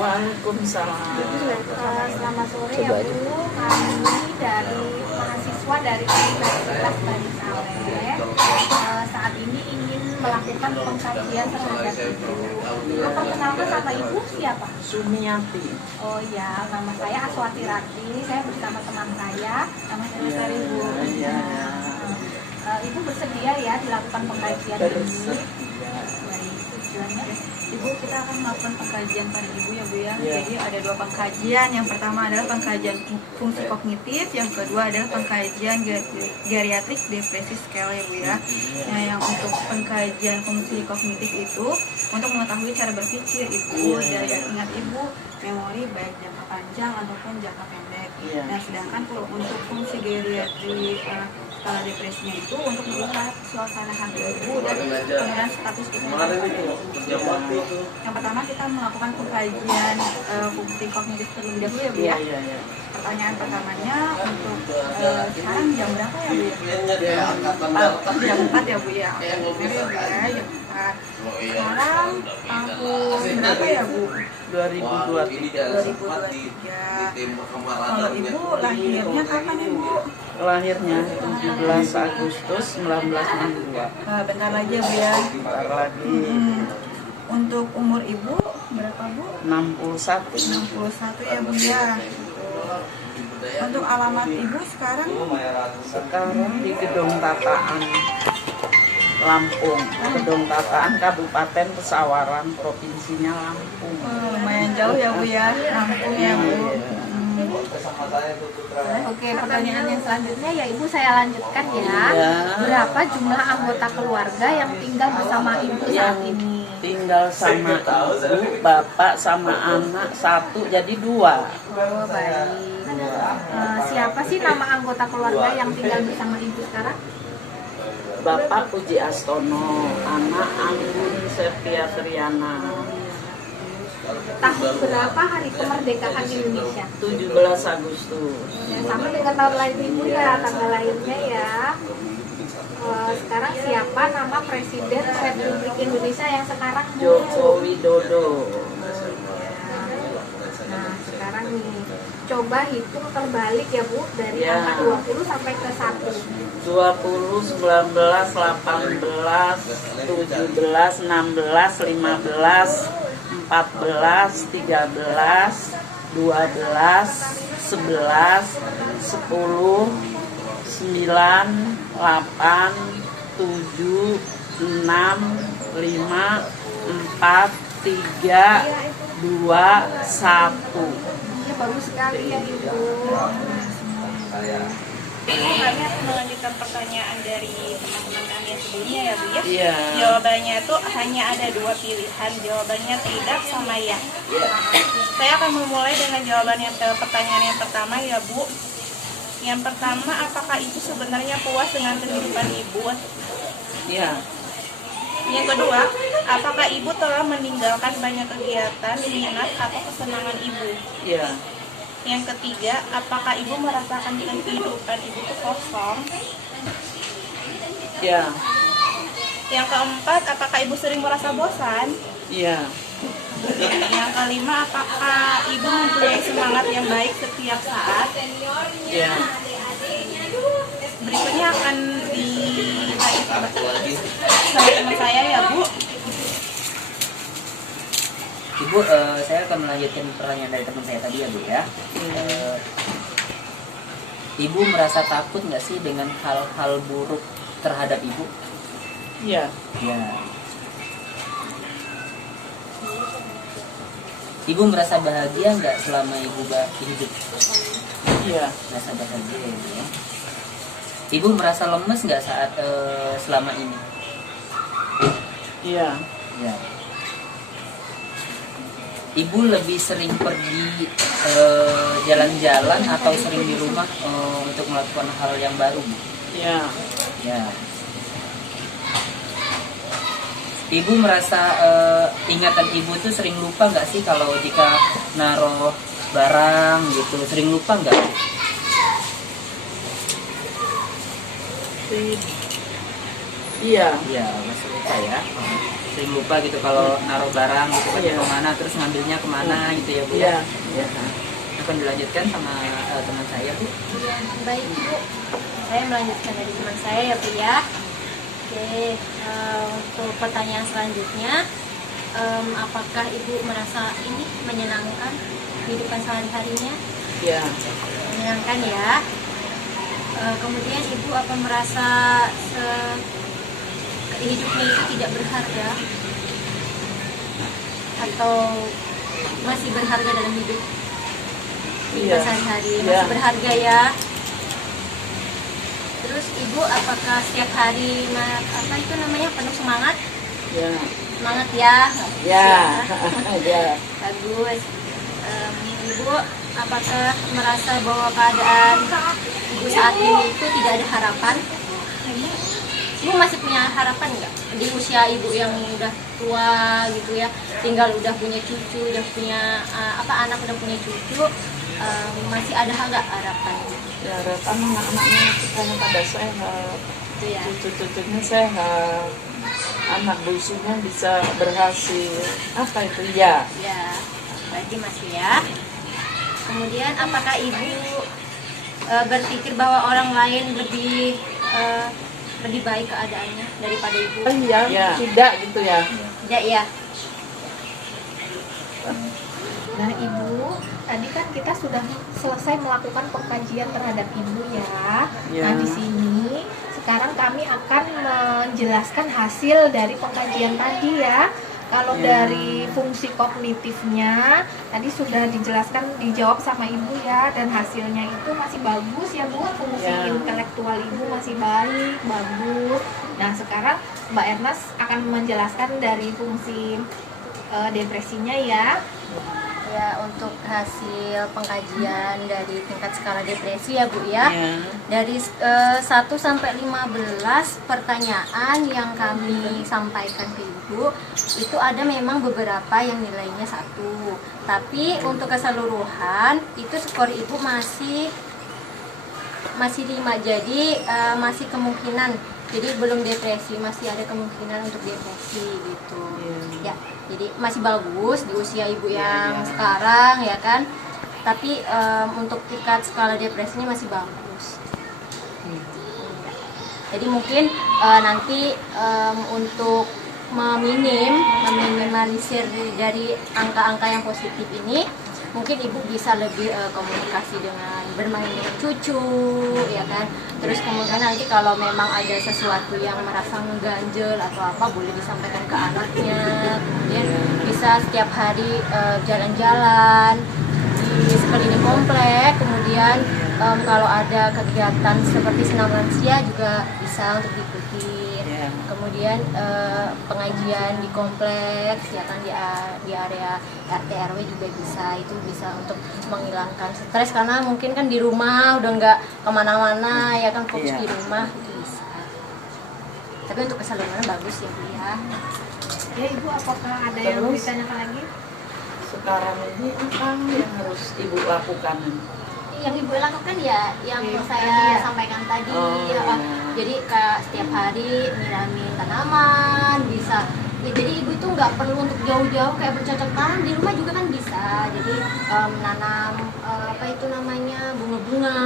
Waalaikumsalam. Selamat sore ya Bu, kami dari mahasiswa dari Universitas Bani Saleh saat ini ingin melakukan pengkajian terhadap Ibu. Perkenalkan sama Ibu siapa? Sumiati. Oh ya, nama saya Aswati Rati, saya bersama teman saya, nama saya Lestari Bu. Iya. Ibu bersedia ya dilakukan pengkajian ini? Bersedia. Baik, tujuannya Ibu, kita akan melakukan pengkajian pada Ibu ya Bu ya. Iya. Jadi ada 2 pengkajian. Yang pertama adalah pengkajian fungsi kognitif, yang kedua adalah pengkajian geriatrik depresi scale ya Bu ya. Nah, yang untuk pengkajian fungsi kognitif itu untuk mengetahui cara berpikir Ibu, daya ingat Ibu, memori baik jangka panjang ataupun jangka pendek. Iya. Nah, sedangkan kalau untuk fungsi geriatrik skala depresinya itu untuk melihat suasana hati Ibu dan kemudian status kesehatan pada Ibu. Yang pertama kita melakukan pengkajian fungsi kognitif terlebih dahulu ya Bu ya. Iya. Pertanyaan pertamanya untuk sekarang jam berapa ya Bu ya? Jam 4 ya Bu ya. Benar ya Bu ya, jam 4. Sekarang tahun berapa ya Bu? 2023. 2023. Kalau Ibu lahirnya kapan Ibu? Lahirnya 17 Agustus 1962. Bentar lagi ya Bu ya. Bentar lagi. Untuk umur Ibu berapa Bu? 61. 61 ya Bu ya. Untuk alamat Ibu sekarang Sekarang di Gedung Tataan Lampung. Gedung Tataan Kabupaten Pesawaran, provinsinya Lampung. lumayan jauh ya Bu ya, Lampung ya Bu. Oke, pertanyaan yang selanjutnya ya Ibu saya lanjutkan ya. Iya. Berapa jumlah anggota keluarga yang tinggal bersama Ibu saat ini? Tinggal sama ibu, bapak sama anak 1 jadi 2. Oh, baik. Siapa sih nama anggota keluarga yang tinggal bersama Ibu sekarang? Bapak Puji Astono, anak Anggun Septia Triana. Tahun berapa hari kemerdekaan Indonesia? 17 Agustus. Ya, sama dengan tahun lahir Ibu ya, tanggal lahirnya ya. Sekarang siapa nama Presiden Republik Indonesia yang sekarang Bu? Joko Widodo. Nah, sekarang nih, coba hitung terbalik ya Bu, dari Ya. angka 20 sampai ke 1. 20, 19, 18, 17, 16, 15, 14, 13, 12, 11, 10, 9, 8, 7, 6, 5, 4, 3, 2, 1. Iya, bagus sekali ya Ibu. Kami akan melanjutkan pertanyaan dari teman-teman kami yang sebelumnya ya Bu ya. Iya. Jawabannya itu hanya ada 2 pilihan, jawabannya tidak sama ya. Saya akan memulai dengan jawaban pertanyaan yang pertama ya Bu. Yang pertama, apakah Ibu sebenarnya puas dengan kehidupan Ibu? Iya. Yang kedua, apakah Ibu telah meninggalkan banyak kegiatan, minat atau kesenangan Ibu? Iya. Yang ketiga, apakah Ibu merasakan dengan kehidupan Ibu itu kosong? Iya. Yang keempat, apakah Ibu sering merasa bosan? Iya. Yang kelima, apakah Ibu mempunyai semangat yang baik setiap saat? Iya. Berikutnya akan dilanjutkan sama teman saya ya Bu. Ibu, saya akan melanjutkan pertanyaan dari teman saya tadi ya Bu ya. Ibu merasa takut nggak sih dengan hal-hal buruk terhadap Ibu? Iya. Ya. Ibu merasa bahagia nggak selama Ibu hidup? Iya. Merasa bahagia ya Bu ya. Ibu merasa lemes nggak saat selama ini? Iya. Ya. Ibu lebih sering pergi jalan-jalan atau sering di rumah untuk melakukan hal yang baru, Bu? Iya. Ya. Ibu merasa ingatan Ibu tuh sering lupa nggak sih kalau jika naruh barang gitu, sering lupa nggak? Iya. Iya, masih lupa ya. Sering lupa gitu kalau naruh barang gitu kan Iya. kemana, terus ngambilnya kemana gitu ya Bu Iya. ya. Iya. Akan dilanjutkan sama teman saya Bu. Iya, baik Bu. Saya melanjutkan dari teman saya ya Bu ya. Oke, untuk pertanyaan selanjutnya, apakah Ibu merasa ini menyenangkan kehidupan sehari-harinya? Iya. Menyenangkan ya. Kemudian Ibu apa merasa hidupnya itu tidak berharga? Atau masih berharga dalam hidup? Iya. Sehari-hari Iya. masih berharga ya. Terus Ibu apakah setiap hari apa itu namanya penuh semangat? Iya. Semangat ya. Iya. Iya. Bagus. Ibu apakah merasa bahwa keadaan Ibu saat ini itu tidak ada harapan? Ibu masih punya harapan nggak di usia Ibu yang udah tua gitu ya, tinggal udah punya cucu, udah punya anak udah punya cucu, masih ada nggak harapan? Ya, harapan anak-anaknya kita pada sehat, Itu ya. cucu-cucunya sehat, anak bungsunya bisa berhasil. Apa itu ya? Ya, berarti masih ya. Kemudian apakah Ibu berpikir bahwa orang lain lebih baik keadaannya daripada Ibu? Oh, iya. Ya. Tidak gitu ya. Tidak ya. Nah Ibu, tadi kan kita sudah selesai melakukan pengkajian terhadap Ibu ya. Ya. Nah di sini sekarang kami akan menjelaskan hasil dari pengkajian tadi ya. Kalau Ya. dari fungsi kognitifnya tadi sudah dijelaskan, dijawab sama Ibu ya, dan hasilnya itu masih bagus ya Bu. Fungsi Ya. intelektual Ibu masih baik, bagus. Nah sekarang Mbak Ernest akan menjelaskan dari fungsi depresinya ya. Ya, untuk hasil pengkajian dari tingkat skala depresi ya Bu ya. Ya. Dari 1 sampai 15 pertanyaan yang kami sampaikan ke Ibu, itu ada memang beberapa yang nilainya 1. Tapi untuk keseluruhan itu skor Ibu masih 5. Jadi masih kemungkinan. Jadi belum depresi, masih ada kemungkinan untuk depresi gitu. Ya, jadi masih bagus di usia Ibu yang sekarang ya kan. Tapi untuk tingkat skala depresinya masih bagus. Jadi mungkin nanti untuk meminimalisir dari angka-angka yang positif ini, mungkin Ibu bisa lebih komunikasi dengan bermain dengan cucu ya kan. Terus kemudian nanti kalau memang ada sesuatu yang merasa ngeganjel atau apa, boleh disampaikan ke anaknya. Kemudian bisa setiap hari jalan-jalan di sekeliling komplek. Kemudian kalau ada kegiatan seperti senam lansia juga bisa untuk diikuti. Ya. Kemudian pengajian di kompleks ya kan, di area RT RW juga bisa. Itu bisa untuk menghilangkan stres, karena mungkin kan di rumah udah nggak kemana-mana ya kan, fokus Iya. di rumah itu bisa. Tapi untuk keseluruhan bagus ya Bu ya. Ya Ibu, apakah ada yang Terus? ditanyakan lagi? Sekarang ini apa yang harus Ibu lakukan? Yang Ibu lakukan ya yang Iya, saya tadi ya. sampaikan tadi Oh, ya, iya. jadi kayak setiap hari nyiramin tanaman bisa ya, jadi Ibu itu nggak perlu untuk jauh-jauh kayak bercocok tanam, di rumah juga kan bisa. Jadi menanam apa itu namanya, bunga-bunga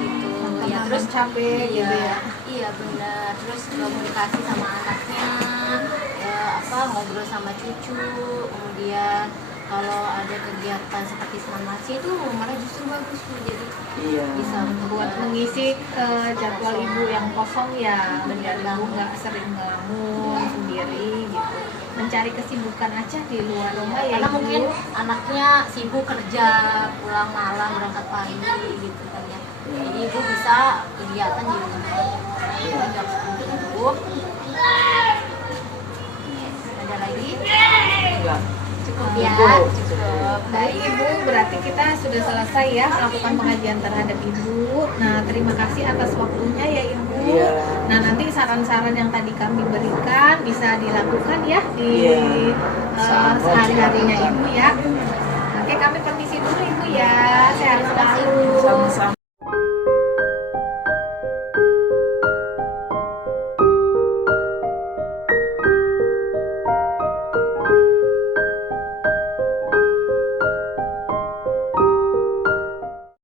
gitu ya. Terus cabai gitu ya. iya benar. Terus komunikasi sama anaknya, ngobrol sama cucu. Kemudian kalau ada kegiatan seperti senam lansia itu malah justru bagus Bu. Jadi Iya. bisa Buat mengisi jadwal Ibu yang kosong ya, biar Ibu nggak sering ngelamun sendiri gitu. Mencari kesibukan aja di luar rumah ya karena Ibu. mungkin anaknya sibuk kerja, pulang malam, berangkat pagi gitu kan ya. Jadi Ibu bisa kegiatan di rumah. Nggak seperti itu. Ada lagi? Enggak. Cukup ya, Cukup. cukup. Baik Ibu, berarti kita sudah selesai ya melakukan pengajian terhadap Ibu. Nah, terima kasih atas waktunya ya Ibu. Iya. Nah, nanti saran-saran yang tadi kami berikan bisa dilakukan ya di Iya. sehari-harinya Ibu ya. Oke, kami permisi dulu Ibu ya. Sehat selalu. Sama-sama.